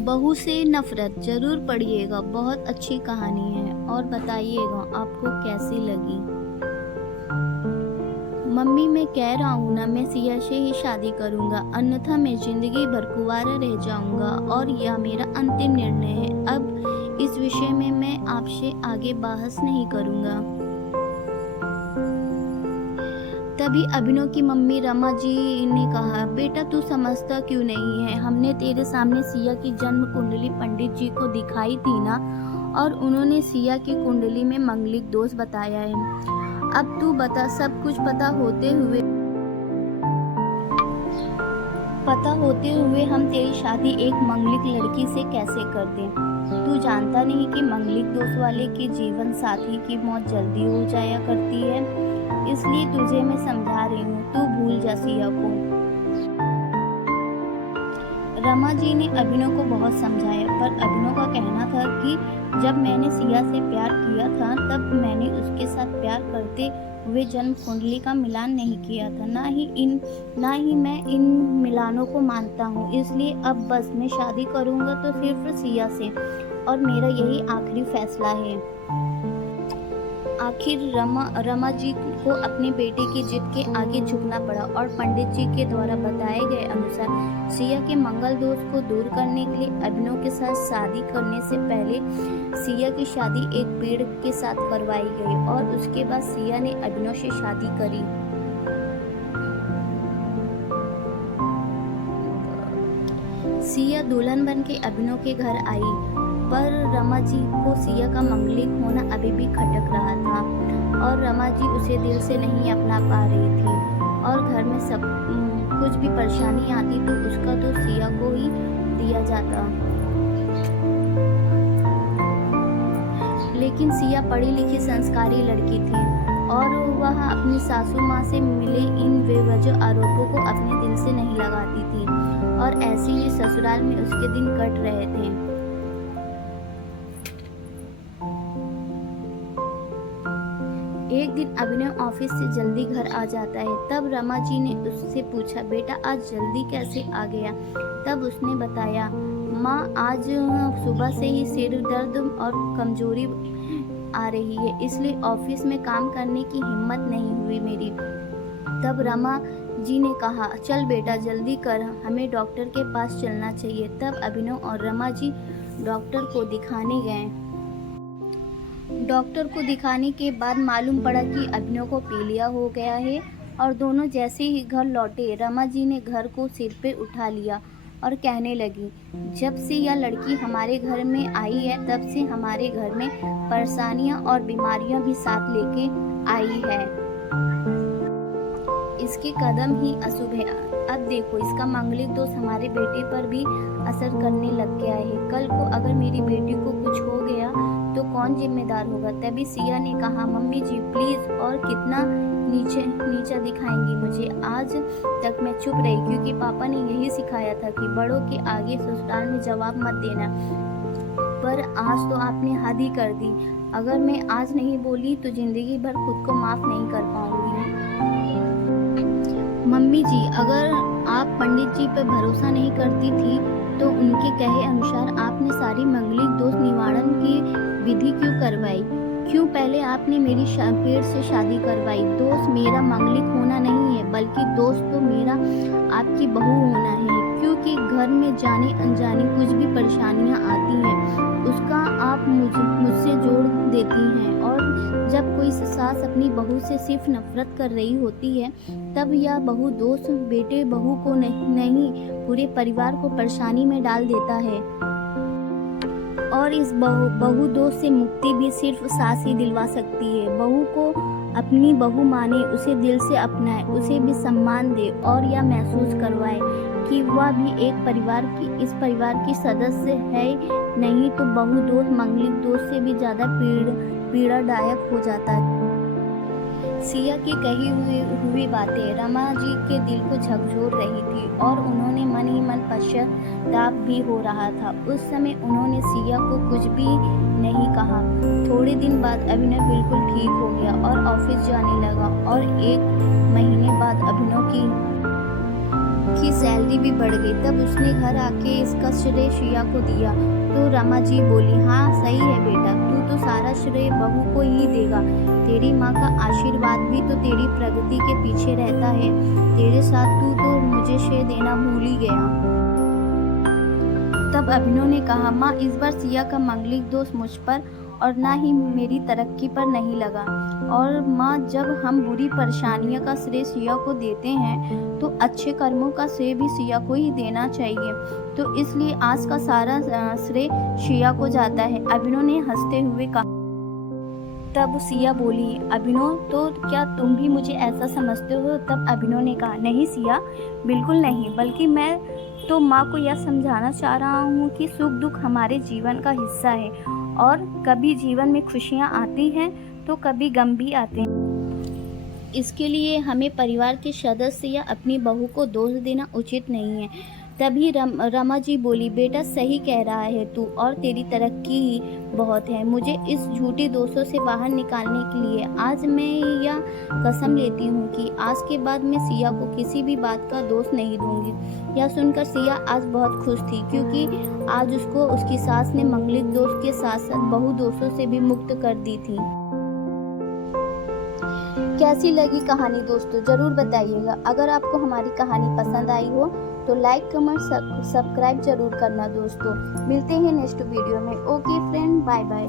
बहू से नफरत जरूर पढ़िएगा, बहुत अच्छी कहानी है और बताइएगा आपको कैसी लगी। मम्मी मैं कह रहा हूँ ना, मैं सिया से ही शादी करूँगा, अन्यथा मैं जिंदगी भर कुंवारा रह जाऊँगा और यह मेरा अंतिम निर्णय है। अब इस विषय में मैं आपसे आगे बहस नहीं करूँगा। तभी अभिनव की मम्मी रमा जी ने कहा, बेटा तू समझता क्यों नहीं है, हमने तेरे सामने सिया की जन्म कुंडली पंडित जी को दिखाई थी ना, और उन्होंने सिया की कुंडली में मंगलिक दोष बताया है। अब तू बता, सब कुछ पता होते हुए हम तेरी शादी एक मंगलिक लड़की से कैसे कर दें। तू जानता नहीं कि मंगलिक दोष वाले के जीवन साथी की मौत जल्दी हो जाया करती है, इसलिए तुझे मैं समझा रही हूँ, तू भूल जा सिया को। रमा जी ने अभिनव को बहुत समझाया, पर अभिनव का कहना था कि जब मैंने सिया से प्यार किया था तब मैंने उसके साथ प्यार करते हुए जन्म कुंडली का मिलान नहीं किया था, ना ही मैं इन मिलानों को मानता हूँ। इसलिए अब बस मैं शादी करूँगा तो सिर्फ सिया से, और मेरा यही आखिरी फैसला है। आखिर रमा जी को अपने बेटे की जिद के आगे झुकना पड़ा और पंडित जी के द्वारा बताए गए अनुसार सिया के मंगल दोष को दूर करने के लिए अभिनव के साथ शादी करने से पहले सिया की शादी एक पेड़ के साथ करवाई गई, और उसके बाद सिया ने अभिनव से शादी करी। सिया दुल्हन बन के अभिनव के घर आई, पर रमा जी को सिया का मंगलिक होना अभी भी खटक रहा था, और रमा जी उसे दिल से नहीं अपना पा रही थी, और घर में सब कुछ भी परेशानी आती तो उसका तो सिया को ही दिया जाता। लेकिन सिया पढ़ी लिखी संस्कारी लड़की थी, और वह अपनी सासू माँ से मिले इन बेवजह आरोपों को अपने दिल से नहीं लगाती थी, और ऐसे ही ससुराल में उसके दिन कट रहे थे। एक दिन अभिनव ऑफिस से जल्दी घर आ जाता है, तब रमा जी ने उससे पूछा, बेटा आज जल्दी कैसे आ गया। तब उसने बताया, माँ आज सुबह से ही सिर दर्द और कमजोरी आ रही है, इसलिए ऑफिस में काम करने की हिम्मत नहीं हुई मेरी। तब रमा जी ने कहा, चल बेटा जल्दी कर, हमें डॉक्टर के पास चलना चाहिए। तब अभिनव और रमा जी डॉक्टर को दिखाने गए। डॉक्टर को दिखाने के बाद मालूम पड़ा कि अभिनव को पीलिया हो गया है, और दोनों जैसे ही घर लौटे रमा जी ने घर को सिर पे उठा लिया और कहने लगी, जब से यह लड़की हमारे घर में आई है तब से हमारे घर में परेशानियां और बीमारियां भी साथ लेके आई है। इसके कदम ही अशुभ है। अब देखो इसका मंगलिक दोष हमारे बेटे पर भी असर करने लग गया है। कल को अगर मेरी बेटी को कुछ हो गया तो कौन जिम्मेदार होगा। तभी सिया ने कहा, मम्मी जी प्लीज, और कितना नीचा दिखाएंगी मुझे। आज तक मैं चुप रही क्योंकि पापा ने यही सिखाया था कि बड़ों के आगे ससुराल में जवाब मत देना, पर आज तो आपने हद ही कर दी। अगर मैं आज नहीं बोली तो जिंदगी भर खुद को माफ नहीं कर पाऊंगी। मम्मी जी अगर आप पंडित जी पर भरोसा नहीं करती थी तो उनके कहे अनुसार आपने सारी मंगलिक दोष निवारण की विधि क्यों करवाई। क्यों पहले आपने मेरी पेड़ से शादी करवाई। दोष मेरा मंगलिक होना नहीं है, बल्कि दोष तो मेरा आपकी बहू होना है, क्योंकि घर में जाने अनजाने कुछ भी परेशानियां आती हैं उसका आप मुझसे जोड़ देती हैं। और जब कोई सास अपनी बहू से सिर्फ नफरत कर रही होती है तब यह बहू दोष बेटे बहू को नहीं पूरे परिवार को परेशानी में डाल देता है। और इस बहू दोष से मुक्ति भी सिर्फ सास ही दिलवा सकती है। बहू को अपनी बहू माने, उसे दिल से अपनाए, उसे भी सम्मान दे और यह महसूस करवाए कि वह भी इस परिवार की सदस्य है। नहीं तो बहू दोष मंगलिक दोष से भी ज्यादा पीड़ादायक हो जाता है। सिया की कही हुई बातें रमा जी के दिल को झकझोर रही थी, और उन्होंने मन ही मन पश्चाताप भी हो रहा था। उस समय उन्होंने सिया को कुछ भी नहीं कहा। थोड़े दिन बाद अभिनव बिल्कुल ठीक हो गया और ऑफिस जाने लगा, और 1 महीने बाद अभिनव की की सैलरी भी बढ़ गई। तब उसने घर आके इसका श्रेय सिया को दिया। तो रमा जी बोली, हाँ सही है बेटा, तू तो सारा श्रेय बहू को ही देगा। तेरी माँ का आशीर्वाद भी तो तेरी प्रगति के पीछे रहता है। तेरे साथ तू तो मुझे श्रेय देना भूल ही गया। तब अभिनव ने कहा, माँ इस बार सिया का मांगलिक दोष मुझ पर और ना ही मेरी तरक्की पर नहीं लगा। और माँ, जब हम बुरी परेशानियों का श्रेय सिया को देते हैं तो अच्छे कर्मों का श्रेय भी सिया को ही देना चाहिए। तो इसलिए आज का सारा श्रेय सिया को जाता है, अभिनव ने हंसते हुए कहा। तब सिया बोली, अभिनव तो क्या तुम भी मुझे ऐसा समझते हो? तब अभिनव ने कहा, नहीं सिया, बिल्कुल नहीं, बल्कि मैं तो माँ को यह समझाना चाह रहा हूँ कि सुख दुख हमारे जीवन का हिस्सा है और कभी जीवन में खुशियाँ आती हैं तो कभी गम भी आते हैं। इसके लिए हमें परिवार के सदस्य या अपनी बहू को दोष देना उचित नहीं है। तभी रमा जी बोली, बेटा सही कह रहा है तू, और तेरी तरक्की ही बहुत है। मुझे इस झूठे दोषों से बाहर निकालने के लिए आज मैं यह कसम लेती हूँ कि आज के बाद मैं सिया को किसी भी बात का दोष नहीं दूंगी। यह सुनकर सिया आज बहुत खुश थी, क्योंकि आज उसको उसकी सास ने मंगलिक दोष के साथ साथ बहु दोषों से भी मुक्त कर दी थी। कैसी लगी कहानी दोस्तों, जरूर बताइएगा। अगर आपको हमारी कहानी पसंद आई हो तो लाइक, कमेंट, सब्सक्राइब जरूर करना दोस्तों। मिलते हैं नेक्स्ट वीडियो में। Okay friend, bye bye.